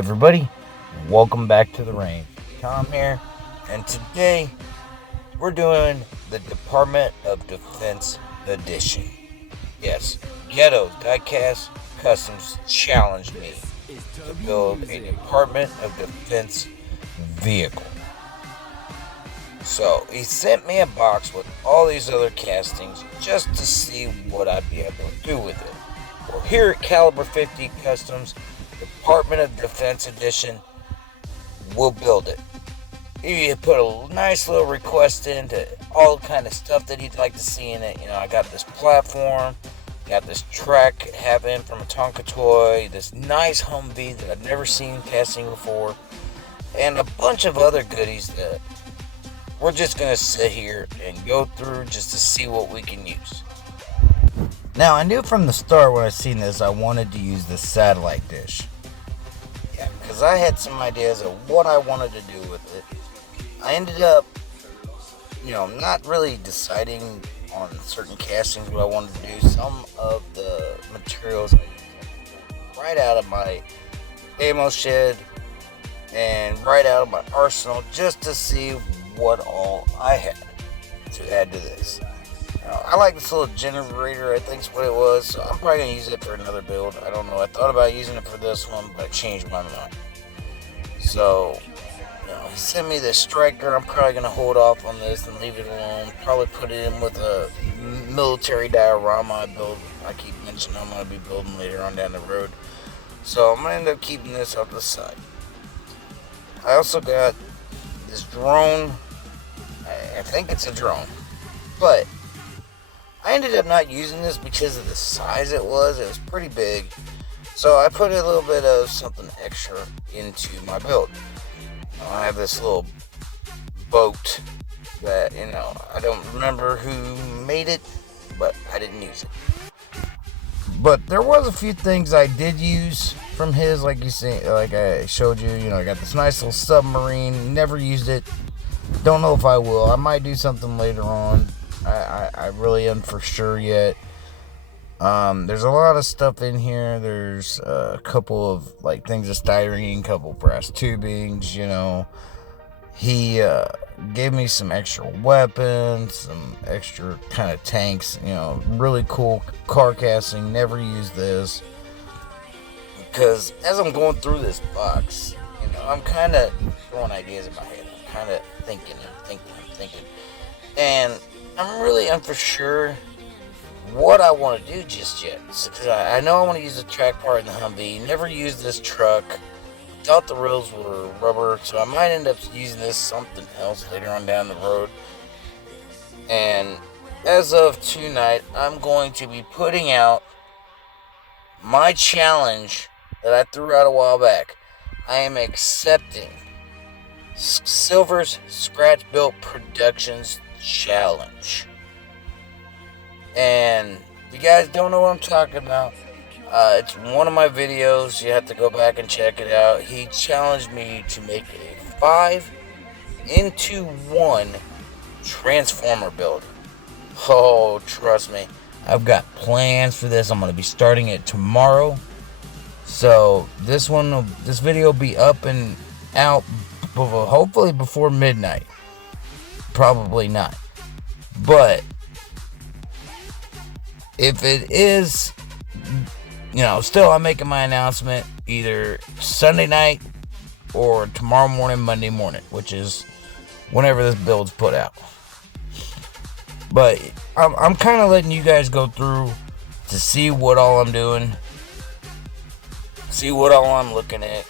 everybody, welcome back to the range. Tom here, and today we're doing the Department of Defense edition. Yes, Ghetto Diecast Customs challenged me to build a Department of Defense vehicle. So he sent me a box with all these other castings just to see what I'd be able to do with it. Well, here at Caliber 50 Customs Department of Defense edition, we'll build it. He put a nice little request into all kind of stuff that he'd like to see in it. You know, I got this platform, got this track happening from a Tonka toy, this nice Humvee that I've never seen casting before, and a bunch of other goodies that we're just going to sit here and go through just to see what we can use. Now, I knew from the start when I seen this, I wanted to use this satellite dish. Yeah, because I had some ideas of what I wanted to do with it. I ended up, not really deciding on certain castings what I wanted to do. Some of the materials right out of my ammo shed and right out of my arsenal just to see what all I had to add to this. I like this little generator, I think is what it was, so I'm probably going to use it for another build. I don't know, I thought about using it for this one, but I changed my mind. So, he sent me this striker. I'm probably going to hold off on this and leave it alone. Probably put it in with a military diorama I keep mentioning I'm going to be building later on down the road. So I'm going to end up keeping this off the side. I also got this drone. I think it's a drone, but I ended up not using this because of the size it was. It was pretty big. So I put a little bit of something extra into my build. I have this little boat that, I don't remember who made it, but I didn't use it. But there was a few things I did use from his, like I showed you. I got this nice little submarine. Never used it. Don't know if I will. I might do something later on. I really am for sure yet. There's a lot of stuff in here. There's a couple of things of styrene, couple brass tubings. He gave me some extra weapons, some extra kind of tanks. Really cool car casting. Never used this because as I'm going through this box, I'm kind of throwing ideas in my head. I'm kind of thinking, and I'm really for sure what I want to do just yet. Because I know I want to use the track part in the Humvee. Never used this truck. Thought the rails were rubber, so I might end up using this something else later on down the road. And as of tonight, I'm going to be putting out my challenge that I threw out a while back. I am accepting Silver's Scratch Built Productions Challenge. And if you guys don't know what I'm talking about, it's one of my videos. You have to go back and check it out. He challenged me to make a 5-in-1 transformer build. Oh, trust me, I've got plans for this. I'm going to be starting it tomorrow. So this video will be up and out hopefully before midnight. Probably not. But if it is, still I'm making my announcement either Sunday night or tomorrow morning, Monday morning, which is whenever this build's put out. But I'm kind of letting you guys go through to see what all I'm doing, see what all I'm looking at.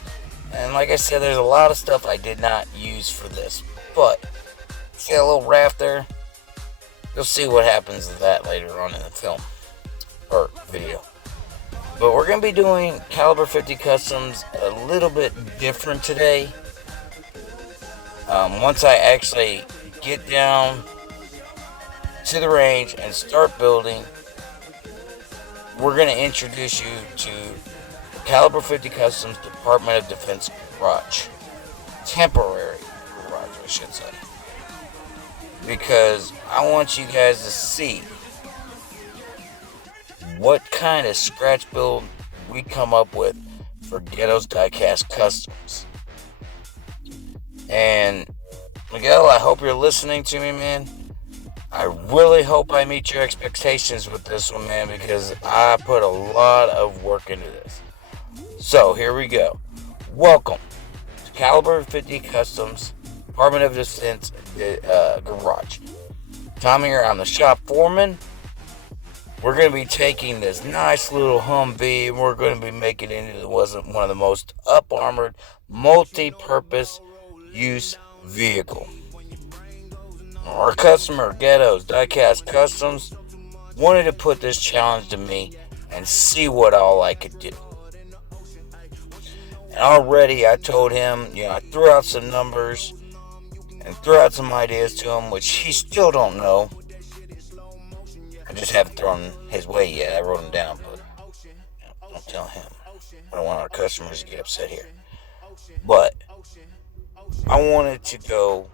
And like I said, there's a lot of stuff I did not use for this. But see that little raft there? You'll see what happens to that later on in the film or video. But we're going to be doing Caliber 50 Customs a little bit different today. Once I actually get down to the range and start building, we're going to introduce you to Caliber 50 Customs Department of Defense garage. Temporary garage, I should say. Because I want you guys to see what kind of scratch build we come up with for Ghetto's Diecast Customs. And Miguel, I hope you're listening to me, man. I really hope I meet your expectations with this one, man, because I put a lot of work into this. So, here we go. Welcome to Caliber 50 Customs, Department of Defense Garage. Tom here, I'm the shop foreman. We're going to be taking this nice little Humvee, and we're going to be making it into one of the most up-armored, multi-purpose use vehicle. Our customer, Ghetto's Diecast Customs, wanted to put this challenge to me and see what all I could do. And already I told him, I threw out some numbers and threw out some ideas to him, which he still don't know. I just haven't thrown his way yet. I wrote them down, but don't tell him. I don't want our customers to get upset here. But I wanted to go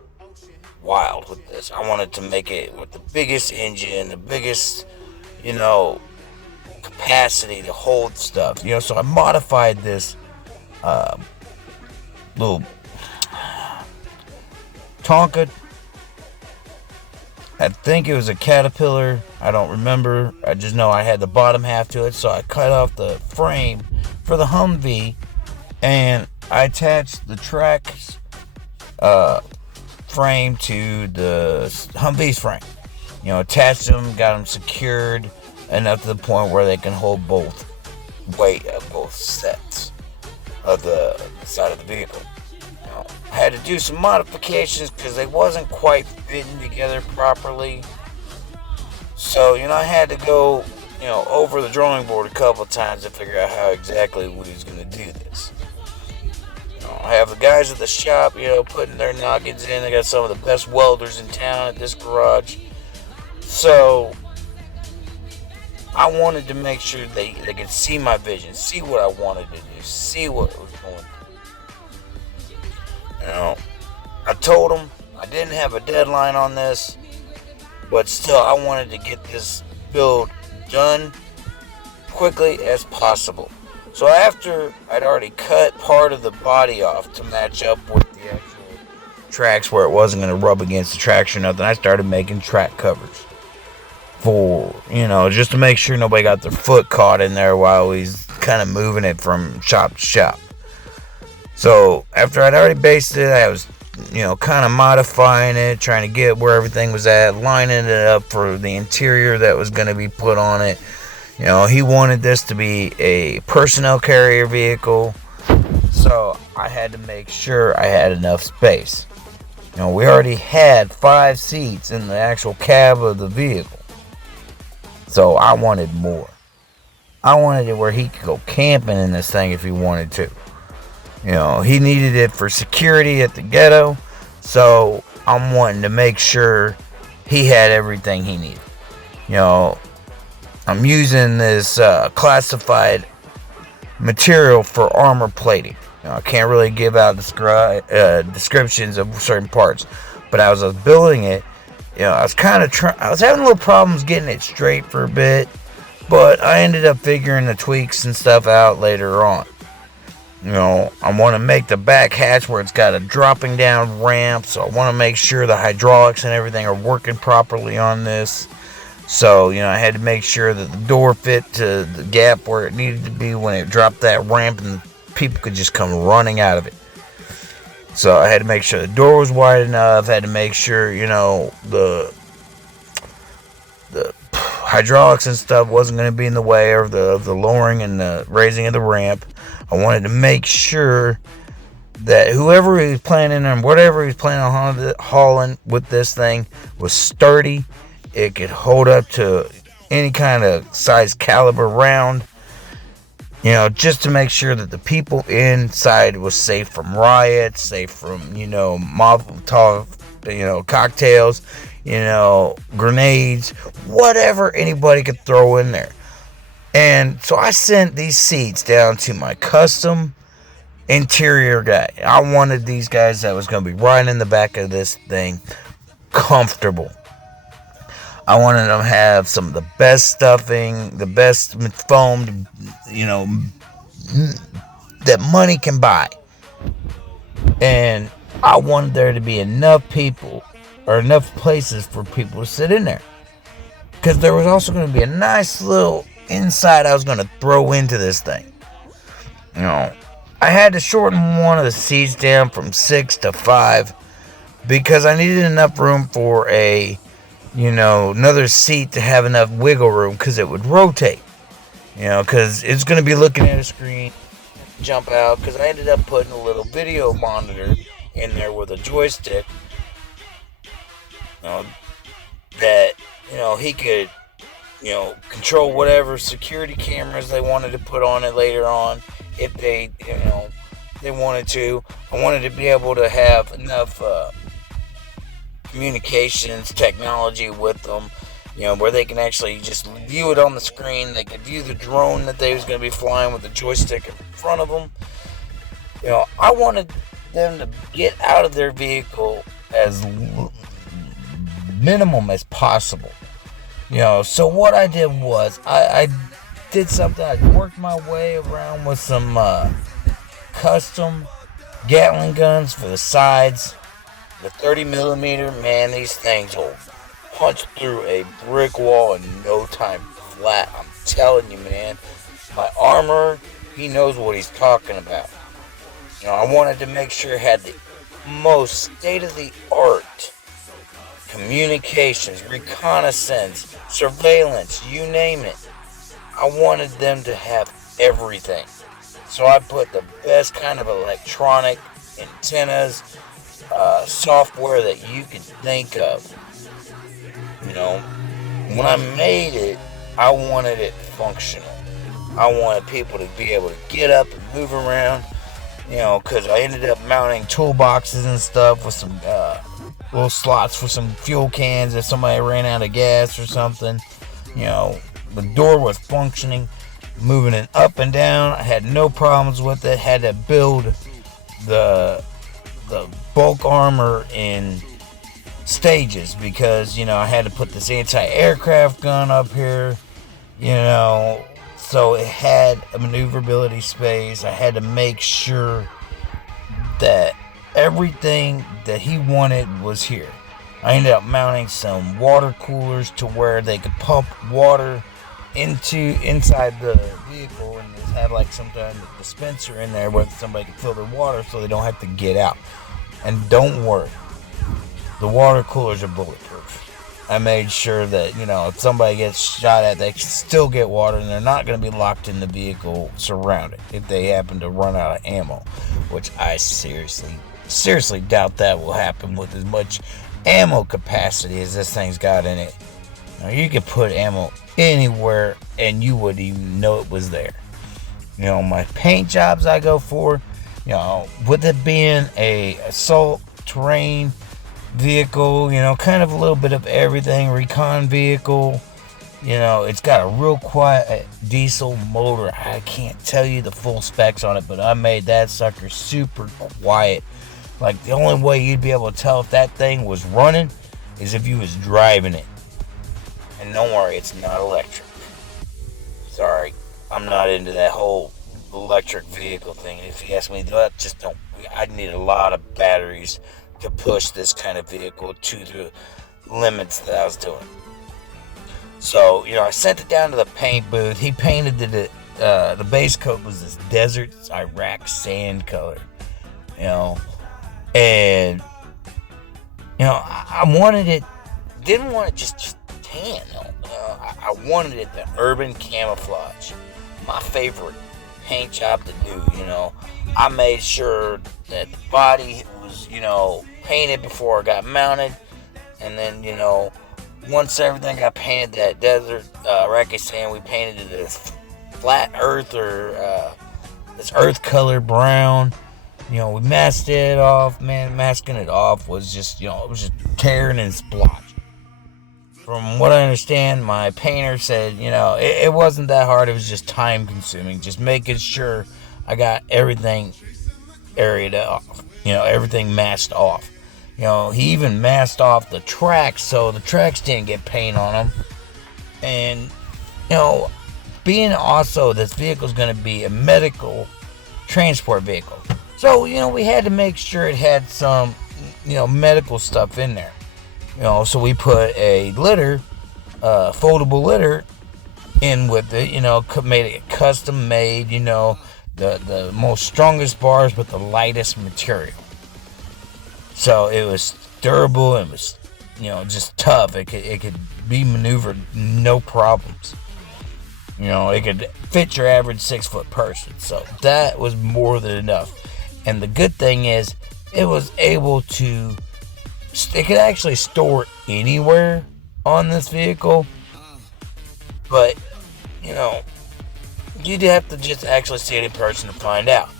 wild with this. I wanted to make it with the biggest engine, the biggest, capacity to hold stuff. So I modified this little Tonka. I think it was a Caterpillar. I don't remember. I just know I had the bottom half to it, so I cut off the frame for the Humvee, and I attached the tracks frame to the Humvee's frame. Attached them, got them secured enough to the point where they can hold both weight of both sets of the side of the vehicle. I had to do some modifications because they wasn't quite fitting together properly. So, I had to go, over the drawing board a couple of times to figure out how exactly we was going to do this. I have the guys at the shop, putting their noggins in. I got some of the best welders in town at this garage. So, I wanted to make sure they could see my vision, see what I wanted to do, see what was going on. I told them I didn't have a deadline on this, but still I wanted to get this build done quickly as possible. So after I'd already cut part of the body off to match up with the actual tracks where it wasn't going to rub against the tracks or nothing, I started making track covers for, just to make sure nobody got their foot caught in there while he's kind of moving it from shop to shop. So after I'd already based it, I was, kind of modifying it, trying to get where everything was at, lining it up for the interior that was going to be put on it. He wanted this to be a personnel carrier vehicle, so I had to make sure I had enough space. We already had 5 seats in the actual cab of the vehicle, so I wanted more. I wanted it where he could go camping in this thing if he wanted to. He needed it for security at the ghetto, so I'm wanting to make sure he had everything he needed. I'm using this classified material for armor plating. I can't really give out descriptions of certain parts, but as I was building it, I was I was having little problems getting it straight for a bit, but I ended up figuring the tweaks and stuff out later on. I want to make the back hatch where it's got a dropping down ramp, so I want to make sure the hydraulics and everything are working properly on this. So, I had to make sure that the door fit to the gap where it needed to be when it dropped that ramp and people could just come running out of it. So I had to make sure the door was wide enough, had to make sure, the hydraulics and stuff wasn't going to be in the way of the lowering and the raising of the ramp. I wanted to make sure that whoever he was planning on, whatever he was planning on hauling with this thing was sturdy. It could hold up to any kind of size caliber round. Just to make sure that the people inside was safe from riots, safe from, Molotov, cocktails, grenades, whatever anybody could throw in there. And so I sent these seats down to my custom interior guy. I wanted these guys that was going to be riding in the back of this thing comfortable. I wanted them to have some of the best stuffing, the best foamed, that money can buy. And I wanted there to be enough people or enough places for people to sit in there. Because there was also going to be a nice little inside I was going to throw into this thing. You know, I had to shorten one of the seats down from 6 to 5 because I needed enough room for another seat to have enough wiggle room because it would rotate. Because it's going to be looking at a screen, jump out, because I ended up putting a little video monitor in there with a joystick, that, he could, control whatever security cameras they wanted to put on it later on, if they wanted to. I wanted to be able to have enough communications technology with them, where they can actually just view it on the screen. They could view the drone that they was going to be flying with the joystick in front of them. I wanted them to get out of their vehicle as minimum as possible. So what I did was I did something. I worked my way around with some custom Gatling guns for the sides. The 30 millimeter, man, these things will punch through a brick wall in no time flat. I'm telling you, man. My armor, he knows what he's talking about. I wanted to make sure it had the most state-of-the-art communications, reconnaissance, surveillance, you name it. I wanted them to have everything. So I put the best kind of electronic antennas, software that you could think of. When I made it, I wanted it functional. I wanted people to be able to get up and move around, because I ended up mounting toolboxes and stuff with some little slots for some fuel cans if somebody ran out of gas or something. The door was functioning, moving it up and down. I had no problems with it. Had to build the bulk armor in stages because I had to put this anti-aircraft gun up here, so it had a maneuverability space. I had to make sure that everything that he wanted was here. I ended up mounting some water coolers to where they could pump water inside the vehicle, and it had like some kind of dispenser in there where somebody could fill their water so they don't have to get out. And don't worry, the water coolers are bulletproof. I made sure that, if somebody gets shot at, they can still get water, and they're not going to be locked in the vehicle surrounded if they happen to run out of ammo, which I seriously doubt that will happen with as much ammo capacity as this thing's got in it. Now, you could put ammo anywhere and you wouldn't even know it was there. My paint jobs I go for, with it being a assault terrain vehicle, kind of a little bit of everything, recon vehicle, it's got a real quiet diesel motor. I can't tell you the full specs on it, but I made that sucker super quiet. Like, the only way you'd be able to tell if that thing was running is if you was driving it. And don't worry, it's not electric. Sorry, I'm not into that whole electric vehicle thing. If you ask me, just don't. I'd need a lot of batteries to push this kind of vehicle to the limits that I was doing. So, I sent it down to the paint booth. He painted it. The base coat was this desert Iraq sand color, and I wanted it. Didn't want it just tan. I wanted it the urban camouflage. My favorite paint job to do. I made sure that the body was, painted before it got mounted, and then, once everything got painted, that desert Iraqi sand, we painted it this flat earth or this earth color brown. We masked it off. Man, masking it off was just, it was just tearing and splotch. From what I understand, my painter said, it wasn't that hard. It was just time consuming. Just making sure I got everything areaed off. Everything masked off. He even masked off the tracks so the tracks didn't get paint on them. And, being also this vehicle's going to be a medical transport vehicle. So, we had to make sure it had some, medical stuff in there. So we put a litter, foldable litter in with it, made it custom made, the most strongest bars with the lightest material. So it was durable, it was, just tough. It could be maneuvered, no problems. It could fit your average 6-foot person. So that was more than enough. And the good thing is, it was able to, it could actually store anywhere on this vehicle. But, you'd have to just actually see it in person to find out.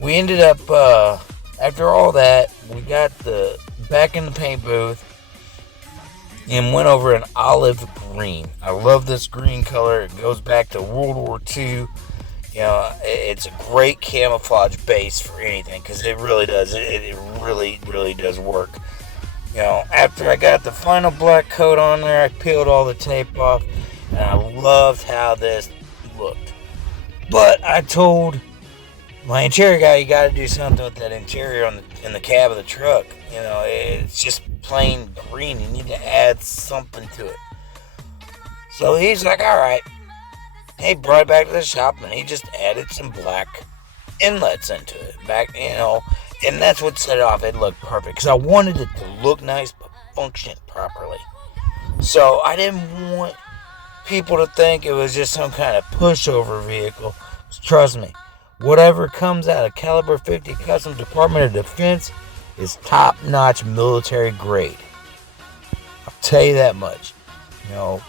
We ended up, after all that, we got back in the paint booth and went over an olive green. I love this green color. It goes back to World War II. It's a great camouflage base for anything, because it really does. It really, really does work. After I got the final black coat on there, I peeled all the tape off, and I loved how this looked. But I told my interior guy, you got to do something with that interior in the cab of the truck. It's just plain green. You need to add something to it. So he's like, all right. He brought it back to the shop, and he just added some black inlets into it. And that's what set it off. It looked perfect, because I wanted it to look nice but function properly. So I didn't want people to think it was just some kind of pushover vehicle. Trust me, whatever comes out of Caliber 50 Custom Department of Defense is top-notch military grade. I'll tell you that much. I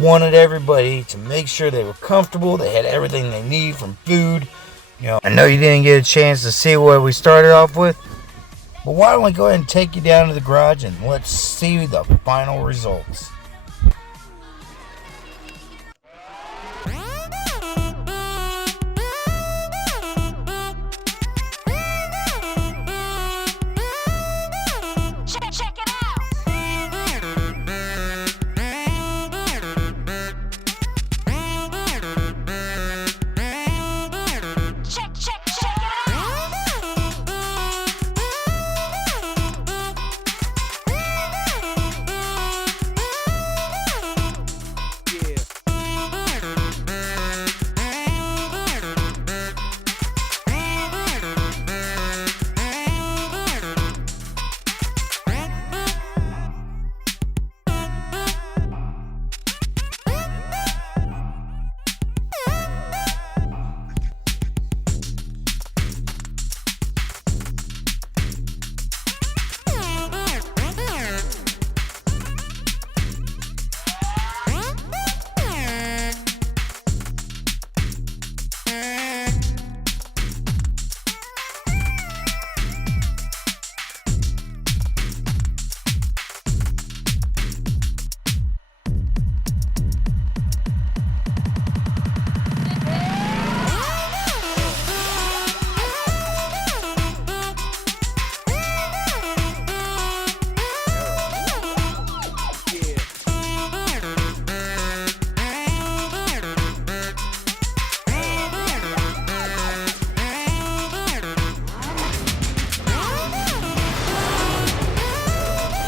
wanted everybody to make sure they were comfortable. They had everything they need, from food. I know you didn't get a chance to see what we started off with, but why don't we go ahead and take you down to the garage and let's see the final results.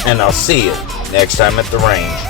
And I'll see you next time at the range.